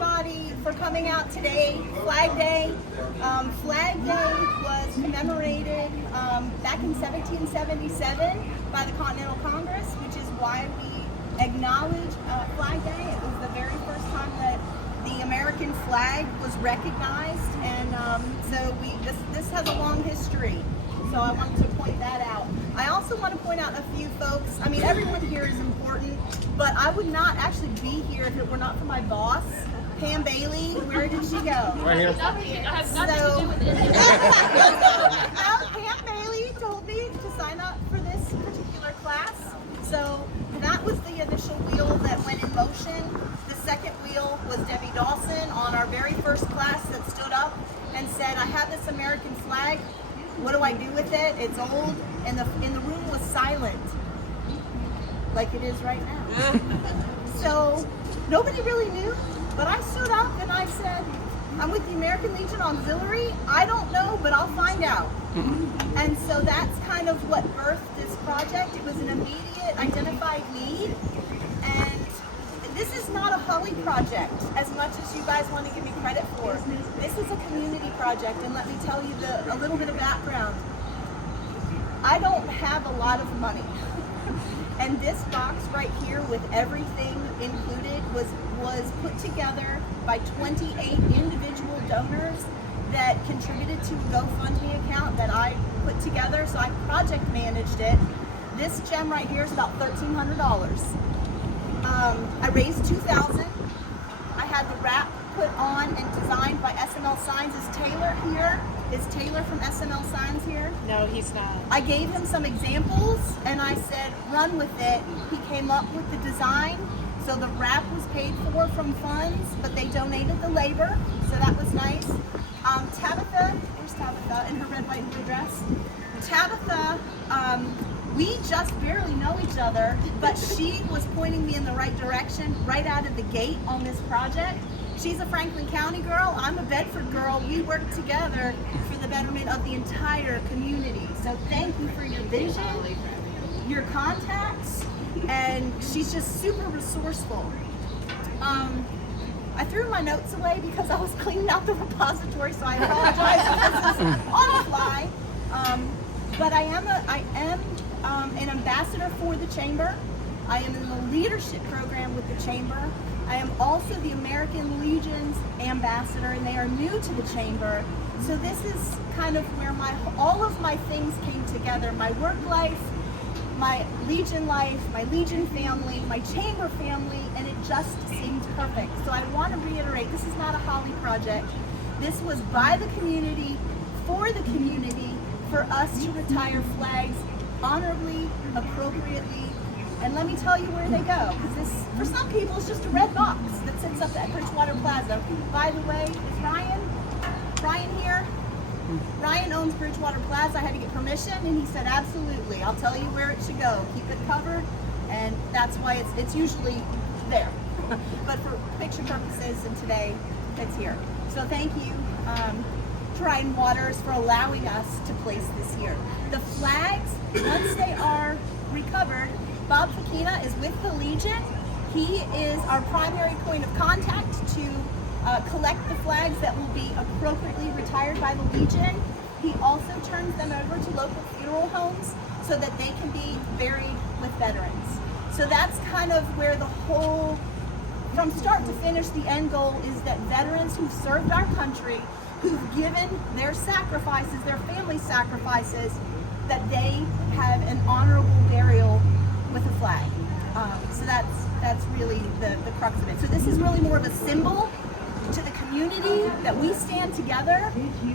everybody for coming out today. Flag Day. Flag Day was commemorated back in 1777 by the Continental Congress, which is why we acknowledge Flag Day. It was the very first time that the American flag was recognized, and so this has a long history. So I wanted to point that out. I also want to point out a few folks. I mean, everyone here is important, but I would not actually be here if it were not for my boss, Pam Bailey. Where did she go? Right here. Pam Bailey told me to sign up for this particular class. So that was the initial wheel that went in motion. The second wheel was Debbie Dawson on our very first class that stood up and said, I have this American flag. What do I do with it? It's old, and the room was silent, like it is right now. So nobody really knew, but I stood up and I said, I'm with the American Legion Auxiliary. I don't know, but I'll find out. And so that's kind of what birthed this project. It was an immediate identified need, and this is not a Holly project as much as you guys want to give me credit for. This is a community project, and let me tell you a little bit of background. I don't have a lot of money, and this box right here with everything included was put together by 28 individual donors that contributed to a GoFundMe account that I put together, so I project managed it. This gem right here is about $1,300. I raised $2,000. I had the wrap put on and designed by SML Signs. Is Taylor here? Is Taylor from SML Signs here? No, he's not. I gave him some examples and I said, run with it. He came up with the design. So the wrap was paid for from funds, but they donated the labor. So that was nice. Tabitha, where's Tabitha in her red, white, and blue dress? Tabitha, we just barely know each other, but she was pointing me in the right direction right out of the gate on this project. She's a Franklin County girl, I'm a Bedford girl. We work together for the betterment of the entire community. So thank you for your vision, your contacts, and she's just super resourceful. I threw my notes away because I was cleaning out the repository, so I apologize if this is on the fly. But I am an ambassador for the Chamber. I am in the leadership program with the Chamber. I am also the American Legion's ambassador, and they are new to the Chamber. So this is kind of where all of my things came together. My work life, my Legion life, my Legion family, my Chamber family, and it just seemed perfect. So I want to reiterate, this is not a Holly project. This was by the community, for the community, for us to retire flags honorably, appropriately, and let me tell you where they go. Because this, for some people, it's just a red box that sits up at Bridgewater Plaza. By the way, is Ryan here? Ryan owns Bridgewater Plaza. I had to get permission, and he said, absolutely, I'll tell you where it should go. Keep it covered, and that's why it's usually there. But for picture purposes, and today, it's here. So thank you, Ryan Waters, for allowing us to place this here. The flags, once they are recovered, Bob Fakina is with the Legion. He is our primary point of contact to collect the flags that will be appropriately retired by the Legion. He also turns them over to local funeral homes so that they can be buried with veterans. So that's kind of where the whole, from start to finish, the end goal is that veterans who've served our country, who've given their sacrifices, their family sacrifices, that they have an honorable burial with a flag. So that's really the crux of it. So this is really more of a symbol to the community that we stand together,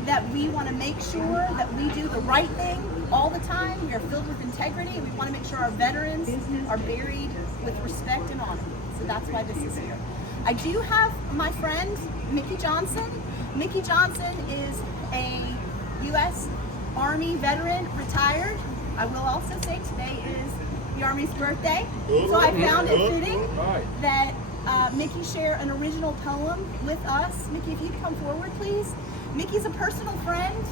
that we want to make sure that we do the right thing all the time. We are filled with integrity. We want to make sure our veterans are buried with respect and honor. So that's why this is here. I do have my friend, Mickey Johnson. Mickey Johnson is a U.S. Army veteran, retired. I will also say today is the Army's birthday, so I found it fitting that Mickey share an original poem with us. Mickey, if you'd come forward, please. Mickey's a personal friend.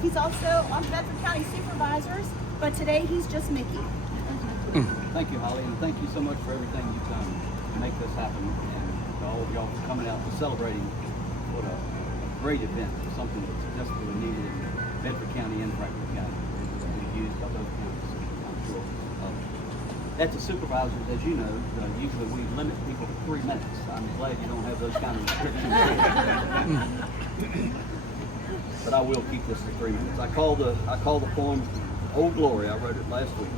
He's also on Bedford County Supervisors, but today he's just Mickey. Thank you, Holly, and thank you so much for everything you've done to make this happen, and to all all of y'all for coming out and celebrating what a great event, something that's desperately needed in Bedford County and Franklin County. We've used by both counties, I'm sure. At the supervisors, as you know, usually we limit people to 3 minutes. I'm glad you don't have those kind of restrictions. But I will keep this to 3 minutes. I call the poem Old Glory. I wrote it last week.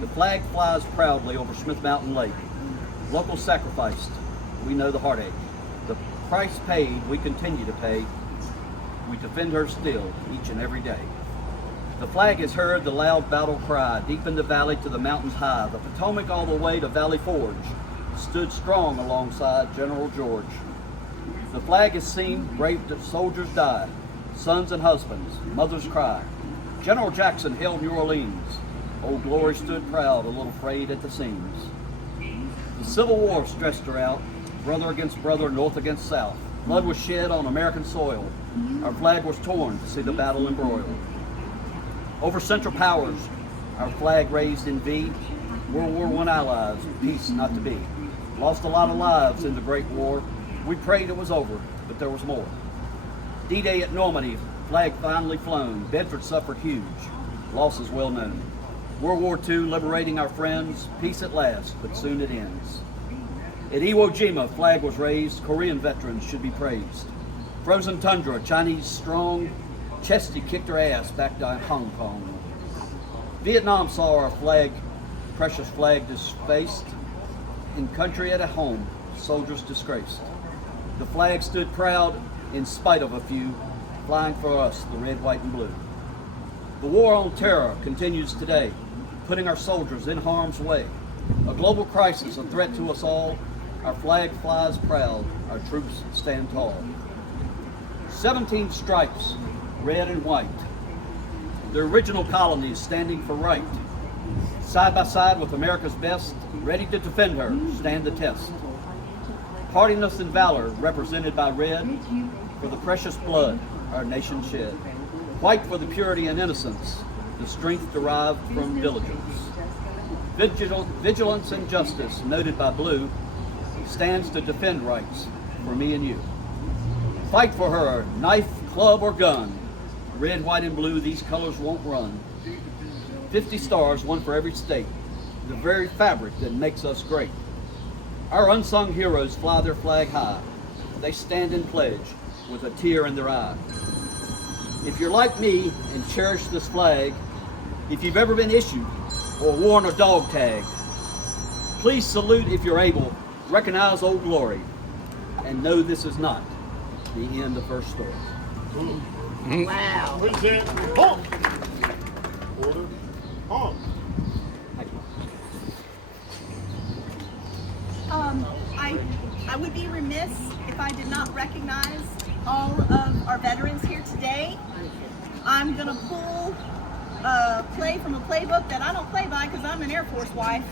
The flag flies proudly over Smith Mountain Lake. Local sacrificed, we know the heartache. The price paid, we continue to pay. We defend her still, each and every day. The flag has heard the loud battle cry, deep in the valley to the mountains high. The Potomac all the way to Valley Forge stood strong alongside General George. The flag has seen brave soldiers die, sons and husbands, mothers cry. General Jackson held New Orleans. Old Glory stood proud, a little frayed at the seams. The Civil War stressed her out, brother against brother, north against south. Blood was shed on American soil. Our flag was torn to see the battle embroiled. Over Central Powers, our flag raised in V. World War I allies, peace not to be. Lost a lot of lives in the Great War. We prayed it was over, but there was more. D-Day at Normandy, flag finally flown. Bedford suffered huge, losses well known. World War II, liberating our friends. Peace at last, but soon it ends. At Iwo Jima, flag was raised. Korean veterans should be praised. Frozen tundra, Chinese strong. Chesty kicked her ass back to Hong Kong. Vietnam saw our flag, precious flag, defaced. In country at a home, soldiers disgraced. The flag stood proud in spite of a few, flying for us the red, white, and blue. The war on terror continues today, putting our soldiers in harm's way. A global crisis, a threat to us all. Our flag flies proud, our troops stand tall. 17 stripes, red and white. The original colonies standing for right. Side by side with America's best, ready to defend her, stand the test. Hardiness and valor represented by red, for the precious blood our nation shed. White for the purity and innocence, the strength derived from diligence. Vigilance and justice, noted by blue, stands to defend rights for me and you. Fight for her, knife, club, or gun. Red, white, and blue, these colors won't run. 50 stars, one for every state, the very fabric that makes us great. Our unsung heroes fly their flag high. They stand in pledge with a tear in their eye. If you're like me and cherish this flag, if you've ever been issued or worn a dog tag, please salute if you're able, recognize Old Glory, and know this is not the end of her story. Wow. Present honk. Order honk. I would be remiss if I did not recognize all of our veterans here today. I'm going to pull a play from a playbook that I don't play by because I'm an Air Force wife.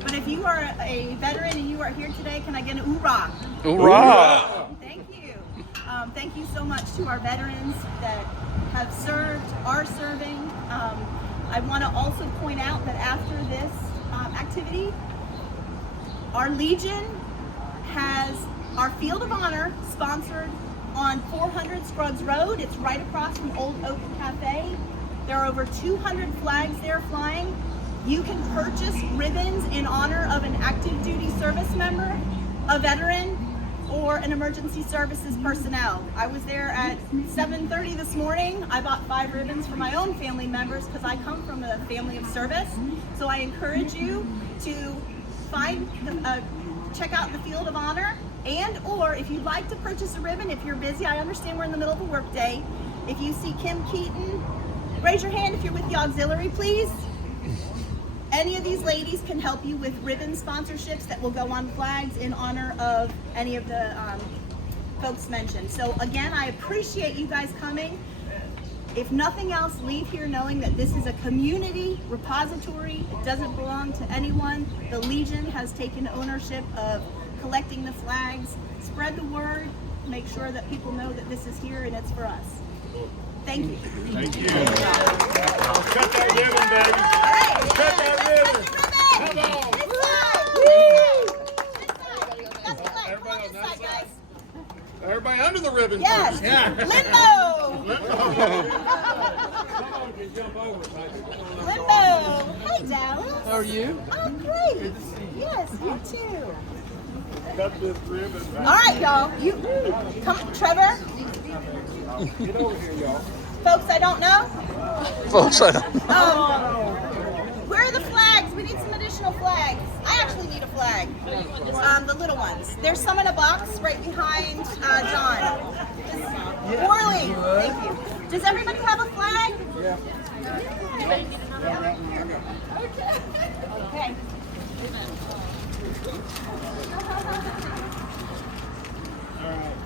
But if you are a veteran and you are here today, can I get an hoorah? Hoorah! Thank you. Thank you so much to our veterans that have served, are serving. I want to also point out that after this activity, our Legion has our Field of Honor sponsored on 400 Scruggs Road. It's right across from Old Oak Cafe. There are over 200 flags there flying. You can purchase ribbons in honor of an active duty service member, a veteran, or an emergency services personnel. I was there at 7:30 this morning. I bought 5 ribbons for my own family members because I come from a family of service. So I encourage you to check out the Field of Honor, and or if you'd like to purchase a ribbon, if you're busy, I understand we're in the middle of a work day. If you see Kim Keaton, raise your hand if you're with the auxiliary, please. Any of these ladies can help you with ribbon sponsorships that will go on flags in honor of any of the folks mentioned. So again, I appreciate you guys coming. If nothing else, leave here knowing that this is a community repository. It doesn't belong to anyone. The Legion has taken ownership of collecting the flags. Spread the word. Make sure that people know that this is here and it's for us. Thank you. Thank you. Cut that ribbon, baby. All right. Cut that ribbon. Come on. Come on. This side. This side. Everybody else. this side, guys. Everybody under the ribbon. Yes. Yeah. Limbo. Limbo. Hey, Dallas. How are you? I'm great. Yes, you too. Cut this ribbon. All right, y'all. You come, Trevor. Get over here, y'all. Folks, I don't know. Folks, I don't. Where are the flags? We need some additional flags. I actually need a flag. The little ones. There's some in a box right behind John. Orly, thank you. Does everybody have a flag? Yeah. Okay.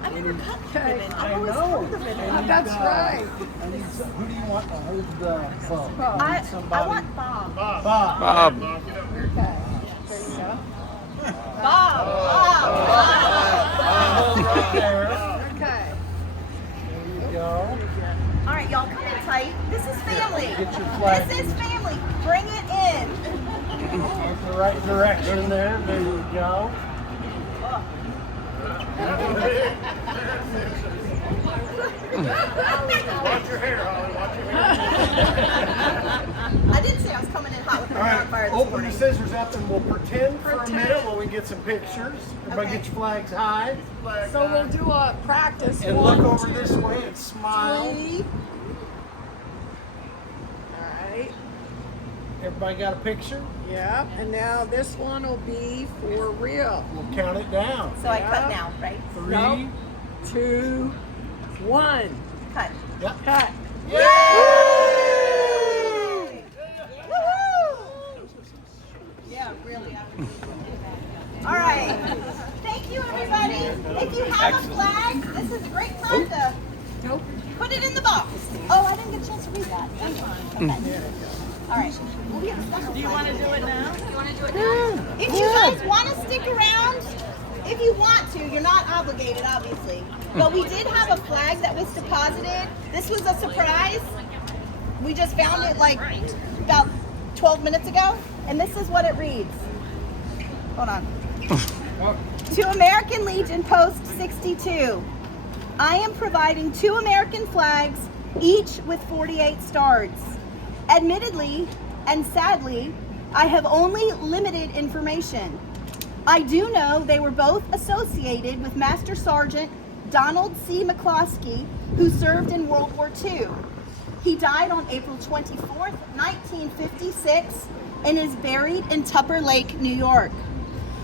I never cut the ribbon. I always cut the ribbon. That's right. Who do you want to hold the phone? I want Bob. Bob. Bob. Bob, get up here. Bob. Right there. Okay. There you go. All right, y'all, come in tight. This is family. Get your flag. This is family. Bring it in. Get the right direction there. There you go. Watch your hair, Holly. Watch your hair. I did say I was coming in hot with the All right, bonfire this open morning. the scissors up and we'll pretend for a minute while we get some pictures. Everybody Okay. get your flags high. So we'll do a practice. And One, look over two, this way and smile. 3. All right. Everybody got a picture? Yep. And now this one will be for real. We'll count it down. So I cut now, right? 3. Nope. 2, 1. Cut. Yep. Cut. Yay! Woohoo! Yeah, really. All right. Thank you, everybody. If you have a flag, this is a great time to put it in the box. Oh, I didn't get a chance to read that. That's fine. Okay. All right. Well, we have a special do you want to do it now? If you guys want to stick around, if you want to, you're not obligated, obviously. But we did have a flag that was deposited. This was a surprise. We just found it like about 12 minutes ago. And this is what it reads. Hold on. To American Legion Post 62. I am providing 2 American flags, each with 48 stars. Admittedly, and sadly, I have only limited information. I do know they were both associated with Master Sergeant Donald C. McCloskey, who served in World War II. He died on April 24th, 1956, and is buried in Tupper Lake, New York.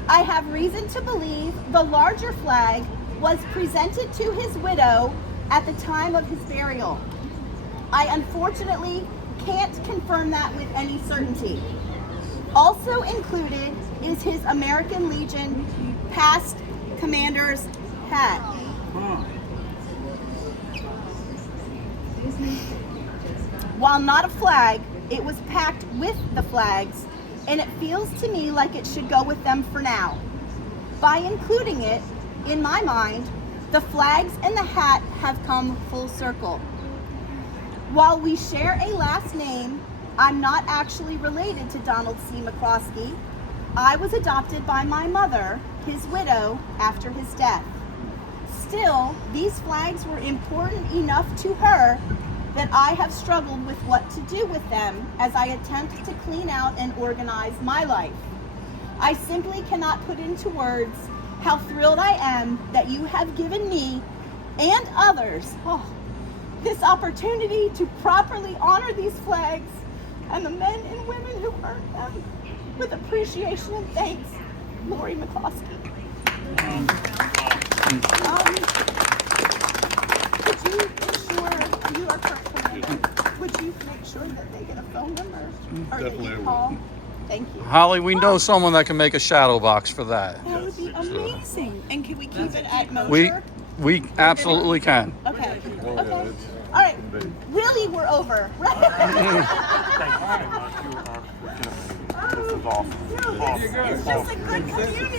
I have reason to believe the larger flag was presented to his widow at the time of his burial. I unfortunately can't confirm that with any certainty. Also included is his American Legion past commander's hat. While not a flag, it was packed with the flags, and it feels to me like it should go with them for now. By including it, in my mind, the flags and the hat have come full circle. While we share a last name, I'm not actually related to Donald C. McCloskey. I was adopted by my mother, his widow, after his death. Still, these flags were important enough to her that I have struggled with what to do with them as I attempt to clean out and organize my life. I simply cannot put into words how thrilled I am that you have given me and others this opportunity to properly honor these flags and the men and women who earned them with appreciation and thanks. Lori McCloskey. Could you ensure you are correct? Would you make sure that they get a phone number or Definitely they will. call? Thank you. Holly, we know someone that can make a shadow box for that. That would be amazing. And can we keep it at Mosher? We absolutely can. Okay. Okay. All right. Really, we're over. This is awesome. No, it's just a good community.